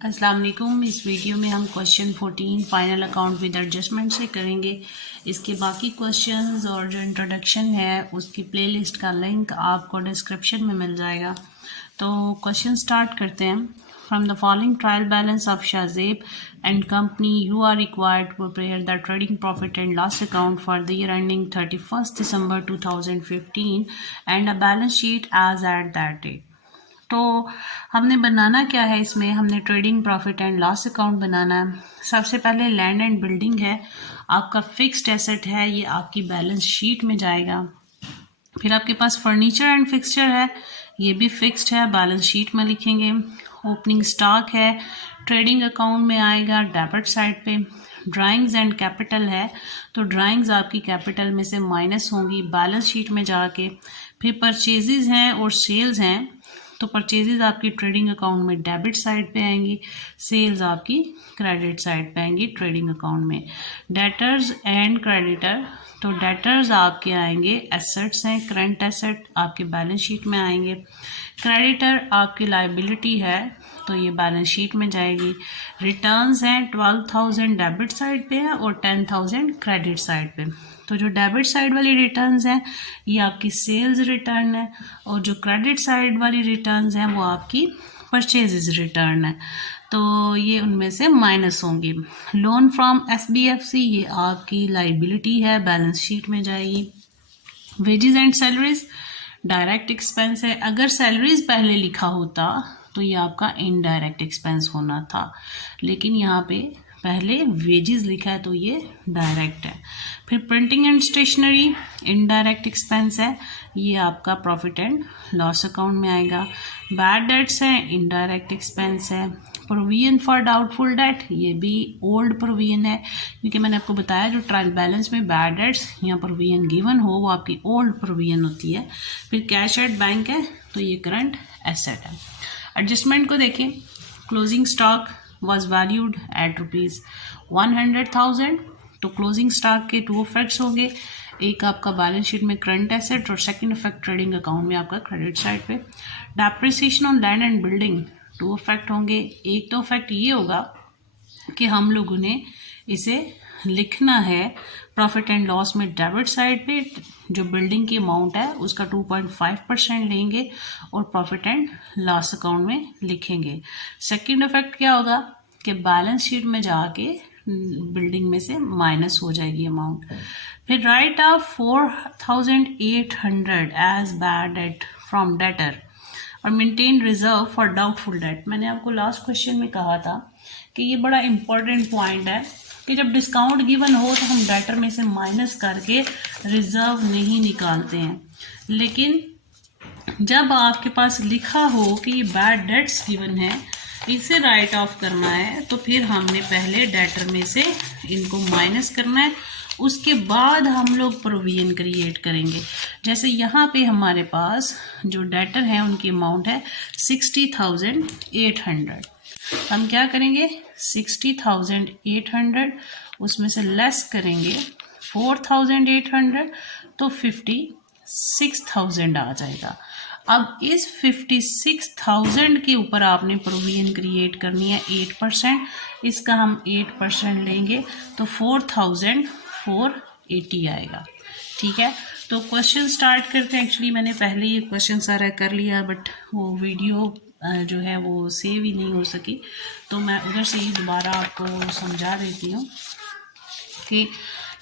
अस्सलाम वालेकुम। इस वीडियो में हम question 14 final account with adjustment से करेंगे। इसके बाकी क्वेश्चंस और जो इंट्रोडक्शन है उसकी प्लेलिस्ट का लिंक आपको डिस्क्रिप्शन में मिल जाएगा। तो क्वेश्चन स्टार्ट करते हैं। From the following trial balance of Shahzeb and company you are required to prepare the trading profit and loss account for the year ending 31 December 2015 and a balance sheet as at that date. तो हमने बनाना क्या है, इसमें हमने trading profit and loss account बनाना है। सबसे पहले लैंड एंड बिल्डिंग है, आपका फिक्स्ड एसेट है, ये आपकी बैलेंस शीट में जाएगा। फिर आपके पास फर्नीचर एंड फिक्सचर है, ये भी फिक्स्ड है, बैलेंस शीट में लिखेंगे। ओपनिंग स्टॉक है, ट्रेडिंग अकाउंट में आएगा डेबिट साइड पे। ड्राइंग्स एंड कैपिटल है, तो ड्राइंग्स आपकी कैपिटल में से माइनस होंगी बैलेंस शीट में जाके। फिर परचेजेज हैं और सेल्स हैं, तो परचेजेज आपकी ट्रेडिंग अकाउंट में डेबिट साइड पे आएंगी, सेल्स आपकी क्रेडिट साइड पे आएंगी ट्रेडिंग अकाउंट में। डेटर्स एंड क्रेडिटर, तो डेटर्स आपके आएंगे एसेट्स हैं, करंट एसेट आपके बैलेंस शीट में आएंगे। क्रेडिटर आपकी लाइबिलिटी है, तो ये बैलेंस शीट में जाएगी। रिटर्न्स हैं, 12,000 डेबिट साइड पे है और 10,000 क्रेडिट साइड पे। तो जो डेबिट साइड वाली रिटर्न्स हैं ये आपकी सेल्स रिटर्न है, और जो क्रेडिट साइड वाली रिटर्न्स हैं वो आपकी परचेजेज रिटर्न है, तो ये उनमें से माइनस होंगी। लोन फ्रॉम SBFC ये आपकी लाइबिलिटी है, बैलेंस शीट में जाएगी। Wages and salaries direct expense है, अगर सैलरीज पहले लिखा होता तो ये आपका इनडायरेक्ट एक्सपेंस होना था, लेकिन यहाँ पे पहले वेजेस लिखा है तो ये डायरेक्ट है। फिर printing and stationery indirect expense है, ये आपका प्रॉफिट एंड लॉस अकाउंट में आएगा। बैड डेट्स है, इनडायरेक्ट एक्सपेंस है। प्रोविजन फॉर डाउटफुल डेट, ये भी ओल्ड प्रोविजन है, क्योंकि मैंने आपको बताया जो ट्रायल बैलेंस में बैड डेट्स या प्रोविजन गिवन हो वो आपकी ओल्ड प्रोविजन होती है। फिर कैश एट बैंक है, तो ये करंट एसेट है। एडजस्टमेंट को देखें, closing stock was valued at ₹100,000, तो क्लोजिंग स्टॉक के टू इफेक्ट्स होंगे, एक आपका बैलेंस शीट में करंट एसेट और सेकंड इफेक्ट ट्रेडिंग अकाउंट में आपका क्रेडिट साइड पे। Depreciation on land and building two effect होंगे, एक तो इफेक्ट ये होगा कि हम लोगों ने इसे लिखना है प्रॉफिट एंड लॉस में डेबिट साइड पे, जो बिल्डिंग की अमाउंट है उसका 2.5% लेंगे और प्रॉफिट एंड लॉस अकाउंट में लिखेंगे। सेकंड इफेक्ट क्या होगा कि बैलेंस शीट में जाके बिल्डिंग में से माइनस हो जाएगी अमाउंट। फिर write off 4,800 as bad debt from debtor और maintain reserve for doubtful debt. मैंने आपको लास्ट क्वेश्चन में कहा था कि ये बड़ा इंपॉर्टेंट पॉइंट है कि जब डिस्काउंट गिवन हो तो हम डेटर में से माइनस करके रिजर्व नहीं निकालते हैं, लेकिन जब आपके पास लिखा हो कि ये बैड डेट्स गिवन है, इसे राइट ऑफ करना है, तो फिर हमने पहले डेटर में से इनको माइनस करना है, उसके बाद हम लोग प्रोविजन क्रिएट करेंगे। जैसे यहाँ पे हमारे पास जो डेटर है उनकी अमाउंट है 60,800, हम क्या करेंगे 60,800 उसमें से लेस करेंगे 4,800, तो 56,000 आ जाएगा। अब इस 56,000 के ऊपर आपने प्रोविजन क्रिएट करनी है 8%, इसका हम 8% लेंगे तो 4,480 आएगा। ठीक है, तो क्वेश्चन स्टार्ट करते हैं। एक्चुअली मैंने पहले ये क्वेश्चन सारा कर लिया, बट वो वीडियो जो है वो सेव ही नहीं हो सकी, तो मैं उधर से ही दोबारा आपको समझा देती हूँ कि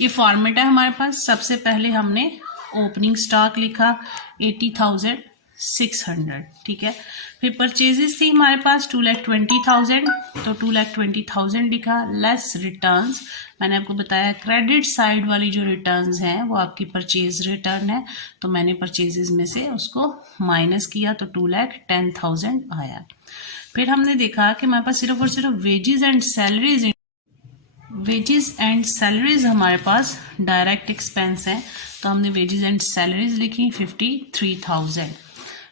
ये फॉर्मेट है हमारे पास। सबसे पहले हमने ओपनिंग स्टॉक लिखा 80,600, ठीक है। फिर परचेजेस थी हमारे पास 2,20,000, तो 2,20,000 लिखा, लेस रिटर्न्स। मैंने आपको बताया क्रेडिट साइड वाली जो रिटर्न्स हैं वो आपकी परचेज रिटर्न है, तो मैंने परचेजेस में से उसको माइनस किया तो 2,10,000 आया। फिर हमने देखा कि हमारे पास सिर्फ और सिर्फ वेजेस एंड सैलरीज हमारे पास डायरेक्ट एक्सपेंस हैं, तो हमने वेजेस एंड सैलरीज लिखी 53,000।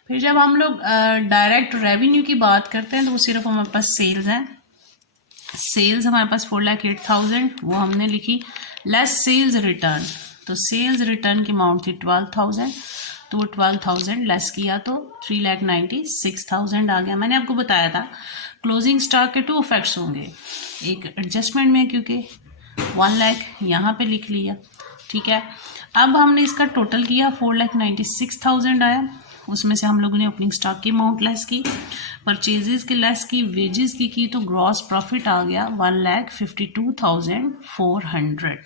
फिर जब हम लोग डायरेक्ट रेवेन्यू की बात करते हैं तो वो सिर्फ हमारे पास सेल्स हैं, सेल्स हमारे पास 4,08,000 वो हमने लिखी, लेस सेल्स रिटर्न, तो सेल्स रिटर्न की अमाउंट थी 12,000, तो वो 12,000 लेस किया तो 3,96,000 आ गया। मैंने आपको बताया था क्लोजिंग स्टॉक के 2 इफेक्ट्स होंगे, एक एडजस्टमेंट में क्योंकि 1 लाख यहाँ पे लिख लिया, ठीक है। अब हमने इसका टोटल किया 4,96,000 आया, उसमें से हम लोगों ने ओपनिंग स्टॉक की अमाउंट लेस की, परचेजेस की लेस की, वेजेस की तो ग्रॉस प्रॉफिट आ गया 1,52,400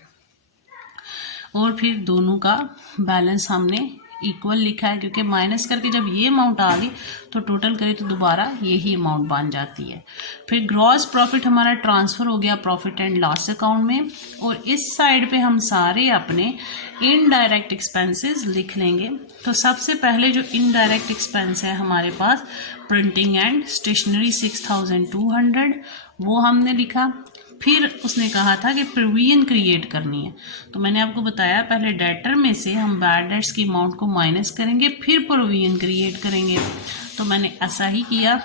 और फिर दोनों का बैलेंस हमने इक्वल लिखा है क्योंकि माइनस करके जब ये अमाउंट आ गई तो टोटल करें तो दोबारा यही अमाउंट बन जाती है। फिर ग्रॉस प्रॉफिट हमारा ट्रांसफ़र हो गया प्रॉफिट एंड लॉस अकाउंट में और इस साइड पे हम सारे अपने इनडायरेक्ट एक्सपेंसेस लिख लेंगे। तो सबसे पहले जो इनडायरेक्ट एक्सपेंस है हमारे पास प्रिंटिंग एंड स्टेशनरी 6,200 वो हमने लिखा। फिर उसने कहा था कि प्रोविजन क्रिएट करनी है, तो मैंने आपको बताया पहले डेटर में से हम बैड डेट्स की अमाउंट को माइनस करेंगे फिर प्रोविजन क्रिएट करेंगे। तो मैंने ऐसा ही किया,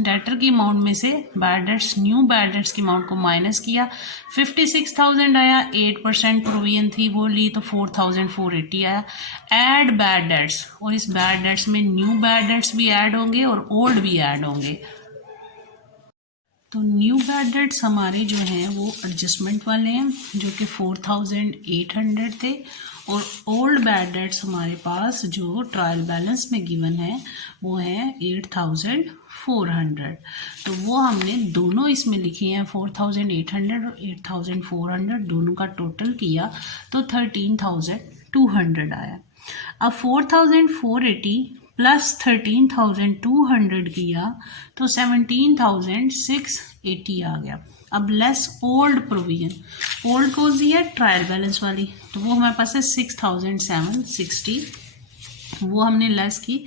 डेटर की अमाउंट में से bad debts new bad debts की अमाउंट को माइनस किया, 56,000 आया, 8% प्रोविजन थी वो ली तो 4,480 आया। ऐड बैड डेट्स, और इस बैड डेट्स में न्यू बैड डेट्स भी ऐड होंगे और ओल्ड भी ऐड होंगे। तो न्यू बैड डेट्स हमारे जो हैं वो एडजस्टमेंट वाले हैं जो कि 4,800 थे और ओल्ड बैड डेट्स हमारे पास जो ट्रायल बैलेंस में गिवन है वो है 8,400। तो वो हमने दोनों इसमें लिखे हैं 4,800 और 8,400 दोनों का टोटल किया तो 13,200 आया। अब 4,480 प्लस 13,200 किया तो 17,680 आ गया। अब लेस ओल्ड प्रोविजन, ओल्ड कौन सी है ट्रायल बैलेंस वाली, तो वो हमारे पास है 6,760, वो हमने लेस की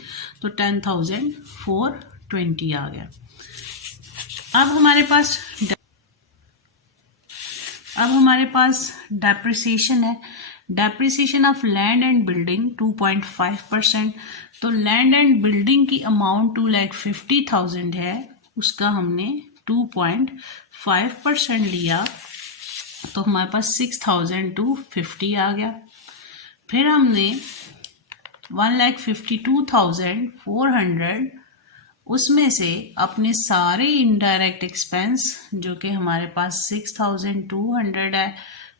तो 10,420 आ गया। अब हमारे पास डेप्रिसिएशन है, depreciation of land and building 2.5%। तो लैंड एंड बिल्डिंग की अमाउंट 2,50,000 है, उसका हमने 2.5% लिया तो हमारे पास 6,250 आ गया। फिर हमने 1,52,400 उसमें से अपने सारे इनडायरेक्ट एक्सपेंस जो कि हमारे पास 6,200 है,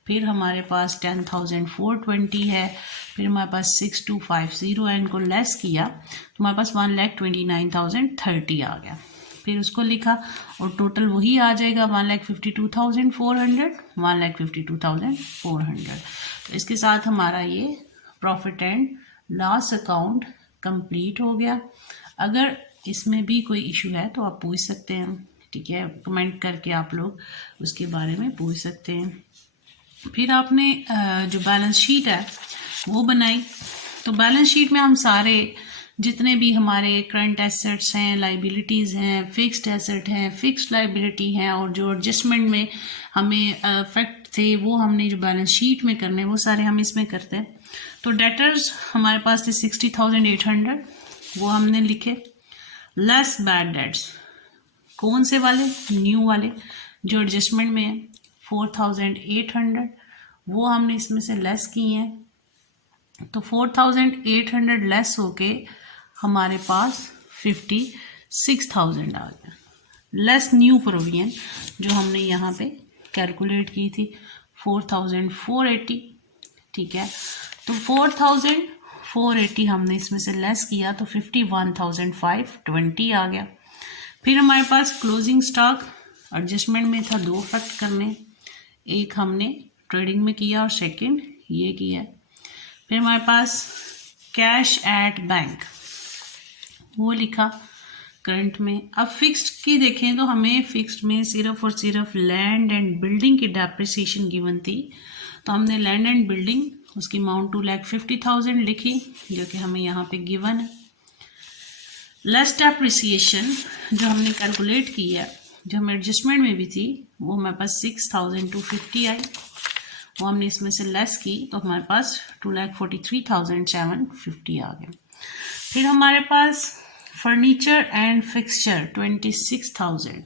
फिर हमारे पास 10,420 है, फिर हमारे पास 6,250 है, इनको लेस किया तो हमारे पास 1,29,030 आ गया। फिर उसको लिखा और टोटल वही आ जाएगा 1,52,400, 1,52,400। तो इसके साथ हमारा ये profit and loss account complete हो गया। अगर इसमें भी कोई इशू है तो आप पूछ सकते हैं, ठीक है, कमेंट करके आप लोग उसके बारे में पूछ सकते हैं। फिर आपने जो बैलेंस शीट है वो बनाई, तो बैलेंस शीट में हम सारे जितने भी हमारे करंट एसेट्स हैं, लाइबिलिटीज़ हैं, फिक्स्ड एसेट हैं, फिक्स्ड लाइबिलिटी हैं और जो एडजस्टमेंट में हमें इफेक्ट थे वो हमने जो बैलेंस शीट में करने वो सारे हम इसमें करते हैं। तो डेटर्स हमारे पास थे 60,800, वो हमने लिखे। लेस बैड डेट्स कौन से वाले, न्यू वाले जो एडजस्टमेंट में है 4,800, वो हमने इसमें से लेस किए हैं। तो 4,800 लेस होके हमारे पास 56,000 आ गया। लेस न्यू प्रोविजन जो हमने यहाँ पे कैलकुलेट की थी 4,480, ठीक है। तो 4,480 हमने इसमें से लेस किया तो 51,520 आ गया। फिर हमारे पास क्लोजिंग स्टॉक एडजस्टमेंट में था 2 इफेक्ट करने, एक हमने ट्रेडिंग में किया और सेकंड ये किया। फिर हमारे पास कैश एट बैंक वो लिखा करंट में। अब फिक्स्ड की देखें तो हमें फिक्स्ड में सिर्फ और सिर्फ लैंड एंड बिल्डिंग की डेप्रिसिएशन गिवन थी, तो हमने लैंड एंड बिल्डिंग उसकी अमाउंट 2,50,000 लिखी जो कि हमें यहाँ पे गिवन है। लेस डेप्रिसिएशन जो हमने कैलकुलेट की है, जो हमें एडजस्टमेंट में भी थी, वो हमारे पास 6,250 आई, वो हमने इसमें से लेस की तो हमारे पास 2,43,750 आ गया। फिर हमारे पास फर्नीचर एंड फिक्सचर 26,000,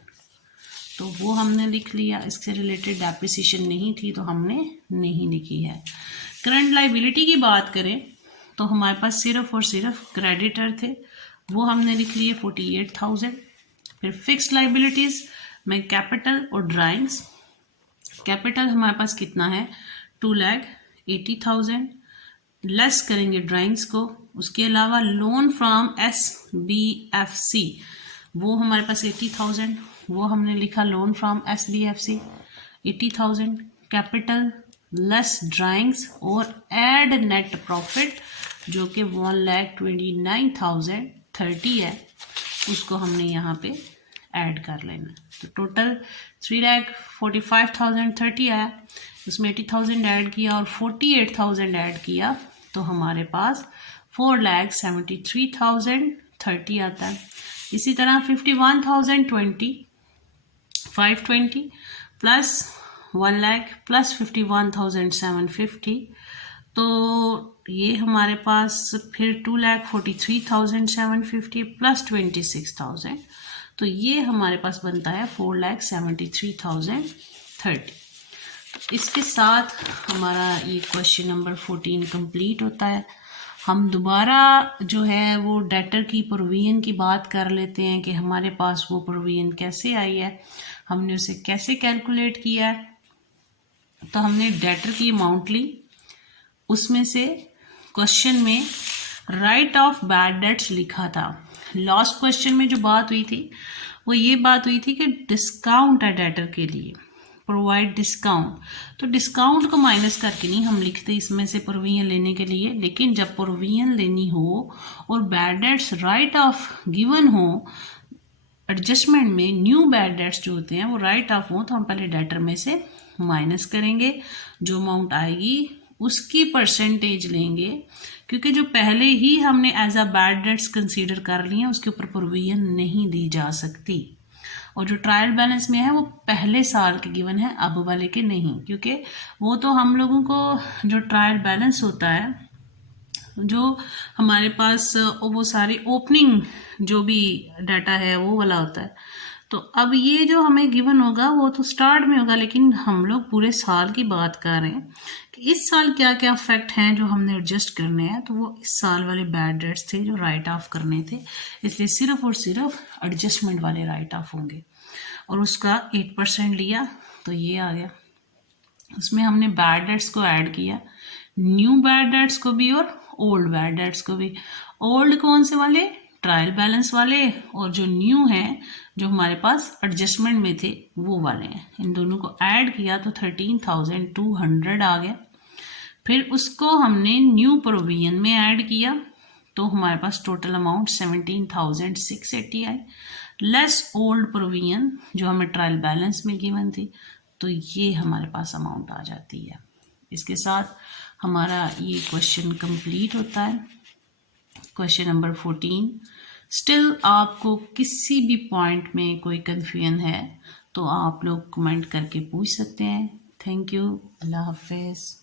तो वो हमने लिख लिया, इससे रिलेटेड डेप्रिसिएशन नहीं थी तो हमने नहीं लिखी है। करंट लाइबिलिटी की बात करें तो हमारे पास सिर्फ और सिर्फ क्रेडिटर थे, वो हमने लिख लिए 48,000। फिर फिक्स्ड लाइबिलिटीज़ में कैपिटल और ड्राइंग्स। कैपिटल हमारे पास कितना है 2,80,000, लेस करेंगे ड्राइंग्स को। उसके अलावा लोन फ्रॉम SBFC वो हमारे पास 80,000, वो हमने लिखा loan from SBFC 80,000 capital less drawings और एड नेट प्रॉफिट जो कि 1,29,030 है, उसको हमने यहाँ पे ऐड कर लेना। तो टोटल 3,45,030 आया, उसमें 80,000 ऐड किया और 48,000 ऐड किया तो हमारे पास 4,73,030 आता है। इसी तरह 51,020 प्लस 1 लाख प्लस 51,750, तो ये हमारे पास फिर 2,43,750 प्लस 26,000, तो ये हमारे पास बनता है 4,73,030। तो इसके साथ हमारा ये क्वेश्चन नंबर 14 कंप्लीट होता है। हम दोबारा जो है वो डेटर की प्रोविजन की बात कर लेते हैं कि हमारे पास वो प्रोविजन कैसे आई है, हमने उसे कैसे कैलकुलेट किया है। तो हमने डेटर की अमाउंट ली, उसमें से क्वेश्चन में राइट ऑफ बैड डेट्स लिखा था। लास्ट क्वेश्चन में जो बात हुई थी वो ये बात हुई थी कि डिस्काउंट है डेटर के लिए, प्रोवाइड डिस्काउंट। तो डिस्काउंट को माइनस करके नहीं हम लिखते इसमें से प्रोविजन लेने के लिए, लेकिन जब प्रोविजन लेनी हो और bad debts right of given हो एडजस्टमेंट में, न्यू बैड डेट्स जो होते हैं वो राइट ऑफ हो, तो हम पहले डेटर में से माइनस करेंगे, जो अमाउंट आएगी उसकी परसेंटेज लेंगे, क्योंकि जो पहले ही हमने as a bad debts consider कर लिए उसके ऊपर प्रोविजन नहीं दी जा सकती। और जो ट्रायल बैलेंस में है वो पहले साल के गिवन है, अब वाले के नहीं, क्योंकि वो तो हम लोगों को जो ट्रायल बैलेंस होता है जो हमारे पास वो सारी ओपनिंग जो भी डाटा है वो वाला होता है। तो अब ये जो हमें गिवन होगा वो तो स्टार्ट में होगा, लेकिन हम लोग पूरे साल की बात कर रहे हैं कि इस साल क्या क्या फैक्ट हैं जो हमने एडजस्ट करने हैं। तो वो इस साल वाले बैड डेट्स थे जो राइट ऑफ करने थे, इसलिए सिर्फ और सिर्फ एडजस्टमेंट वाले राइट ऑफ होंगे। और उसका 8% लिया तो ये आ गया। उसमें हमने बैड डेट्स को ऐड किया, न्यू बैड डेट्स को भी और ओल्ड बैड डेट्स को भी। ओल्ड कौन से वाले, ट्रायल बैलेंस वाले, और जो न्यू हैं जो हमारे पास एडजस्टमेंट में थे वो वाले हैं। इन दोनों को ऐड किया तो 13,200 आ गया। फिर उसको हमने न्यू प्रोविजन में ऐड किया तो हमारे पास टोटल अमाउंट 17,680 आई, लेस ओल्ड प्रोविजन जो हमें ट्रायल बैलेंस में गिवन थी, तो ये हमारे पास अमाउंट आ जाती है। इसके साथ हमारा ये क्वेश्चन कंप्लीट होता है, क्वेश्चन नंबर 14। स्टिल आपको किसी भी पॉइंट में कोई कन्फ्यूजन है तो आप लोग कमेंट करके पूछ सकते हैं। थैंक यू, अल्लाह हाफिज़।